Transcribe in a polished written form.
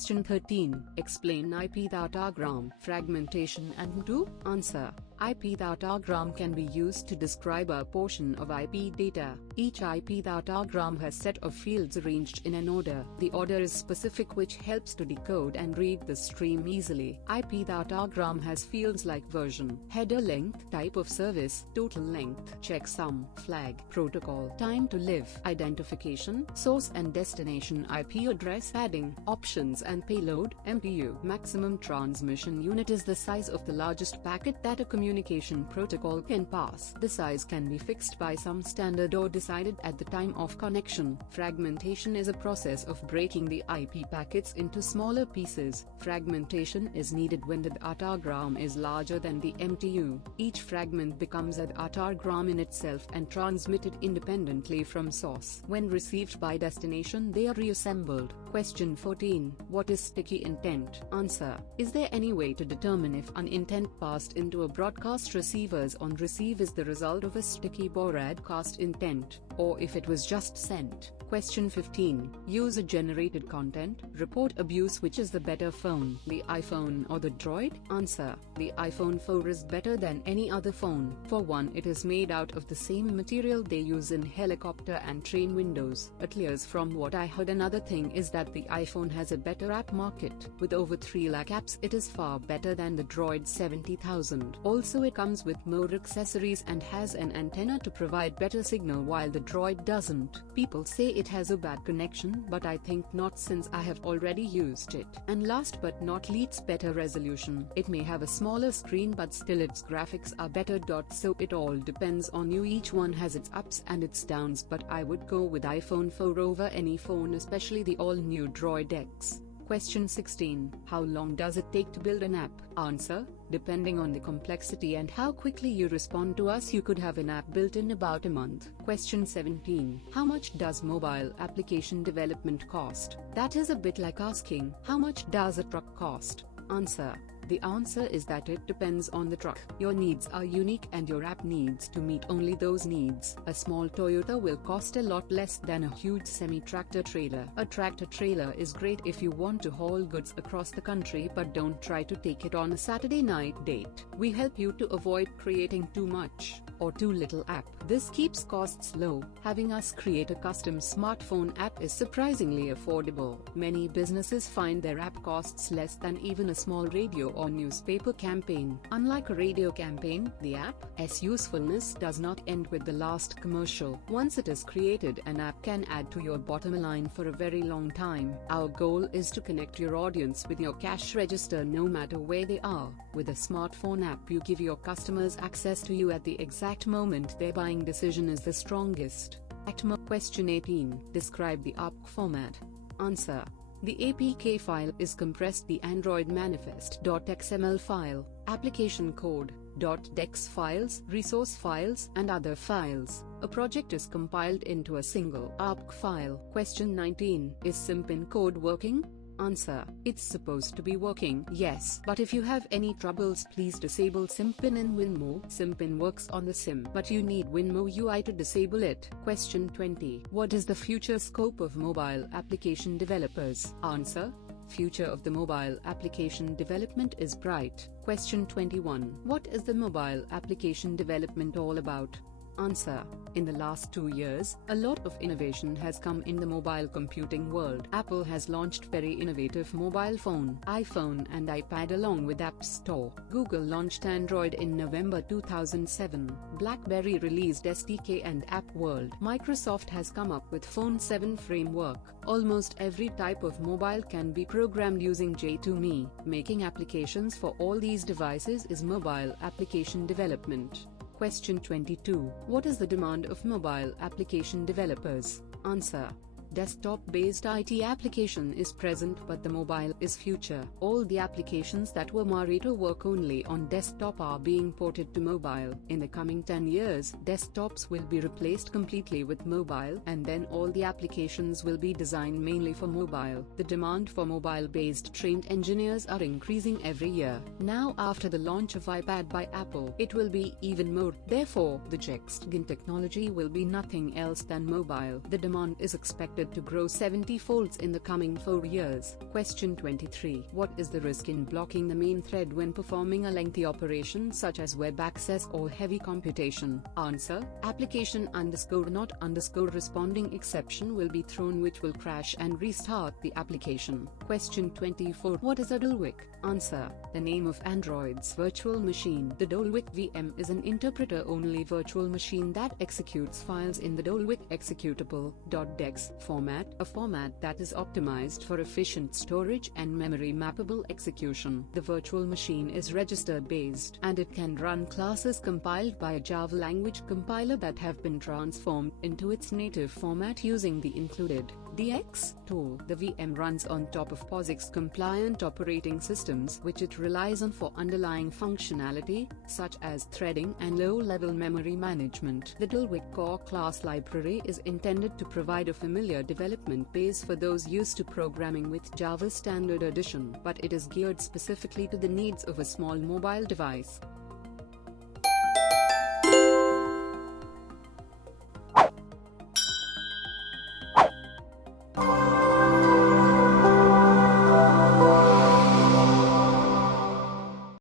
Question 13. Explain IP datagram, fragmentation and 2. Answer. IP datagram can be used to describe a portion of IP data. Each IP datagram has set of fields arranged in an order. The order is specific, which helps to decode and read the stream easily. IP datagram has fields like version, header length, type of service, total length, checksum, flag, protocol, time to live, identification, source and destination IP address, padding, options and payload, MTU. Maximum transmission unit is the size of the largest packet that a communication protocol can pass. The size can be fixed by some standard or decided at the time of connection. Fragmentation is a process of breaking the IP packets into smaller pieces. Fragmentation is needed when the datagram is larger than the MTU. Each fragment becomes a datagram in itself and transmitted independently from source. When received by destination, they are reassembled. Question 14. What is sticky intent? Answer. Is there any way to determine if an intent passed into a broadcast receiver's on receive is the result of a sticky broadcast intent, or if it was just sent? Question 15. User-generated content. Report abuse. Which is the better phone, the iPhone or the Droid? Answer. The iPhone 4 is better than any other phone. For one, it is made out of the same material they use in helicopter and train windows. At least from what I heard. Another thing is that the iPhone has a better app market. With over 3 lakh apps, it is far better than the Droid 70,000. Also, it comes with more accessories and has an antenna to provide better signal, while the Droid doesn't. People say it has a bad connection, but I think not, since I have already used it. And last but not least, better resolution. It may have a smaller screen, but still its graphics are better. So it all depends on you. Each one has its ups and its downs, but I would go with iPhone 4 over any phone, especially the all-new Droid X. Question 16. How long does it take to build an app? Answer. Depending on the complexity and how quickly you respond to us, you could have an app built in about a month. Question 17. How much does mobile application development cost? That is a bit like asking, how much does a truck cost? Answer. The answer is that it depends on the truck. Your needs are unique and your app needs to meet only those needs. A small Toyota will cost a lot less than a huge semi-tractor trailer. A tractor trailer is great if you want to haul goods across the country, but don't try to take it on a Saturday night date. We help you to avoid creating too much or too little app. This keeps costs low. Having us create a custom smartphone app is surprisingly affordable. Many businesses find their app costs less than even a small radio or newspaper campaign. Unlike a radio campaign, the app's usefulness does not end with the last commercial. Once it is created, an app can add to your bottom line for a very long time. Our goal is to connect your audience with your cash register no matter where they are. With a smartphone app, you give your customers access to you at the exact moment their buying decision is the strongest. Question 18. Describe the APK format. Answer. The APK file is compressed the Android manifest.xml file, application code, .dex files, resource files, and other files. A project is compiled into a single APK file. Question 19. Is Simpin code working? Answer. It's supposed to be working, yes, but if you have any troubles, please disable Simpin in Winmo. Simpin works on the SIM, but you need Winmo UI to disable it. Question 20. What is the future scope of mobile application developers? Answer. Future of the mobile application development is bright. Question 21. What is the mobile application development all about? Answer. In the last 2 years, a lot of innovation has come in the mobile computing world. Apple has launched very innovative mobile phone, iPhone and iPad along with App Store. Google launched Android in November 2007. BlackBerry released SDK and App World. Microsoft has come up with Phone 7 framework. Almost every type of mobile can be programmed using J2Me. Making applications for all these devices is mobile application development. Question 22. What is the demand of mobile application developers? Answer. Desktop-based IT application is present, but the mobile is future. All the applications that were made to work only on desktop are being ported to mobile. In the coming 10 years, desktops will be replaced completely with mobile, and then all the applications will be designed mainly for mobile. The demand for mobile-based trained engineers are increasing every year. Now, after the launch of iPad by Apple, it will be even more. Therefore, the next gen technology will be nothing else than mobile. The demand is expected expected to grow 70 folds in the coming 4 years. Question 23. What is the risk in blocking the main thread when performing a lengthy operation such as web access or heavy computation? Answer: application_not_responding exception will be thrown, which will crash and restart the application. Question 24. What is a DOLWIC? Answer: the name of Android's virtual machine. The DOLWIC VM is an interpreter-only virtual machine that executes files in the DOLWIC executable .dex format, a format that is optimized for efficient storage and memory mappable execution. The virtual machine is register-based, and it can run classes compiled by a Java language compiler that have been transformed into its native format using the included DX tool. The VM runs on top of POSIX-compliant operating systems, which it relies on for underlying functionality, such as threading and low-level memory management. The DOLWIC core class library is intended to provide a familiar development base for those used to programming with Java Standard Edition, but it is geared specifically to the needs of a small mobile device.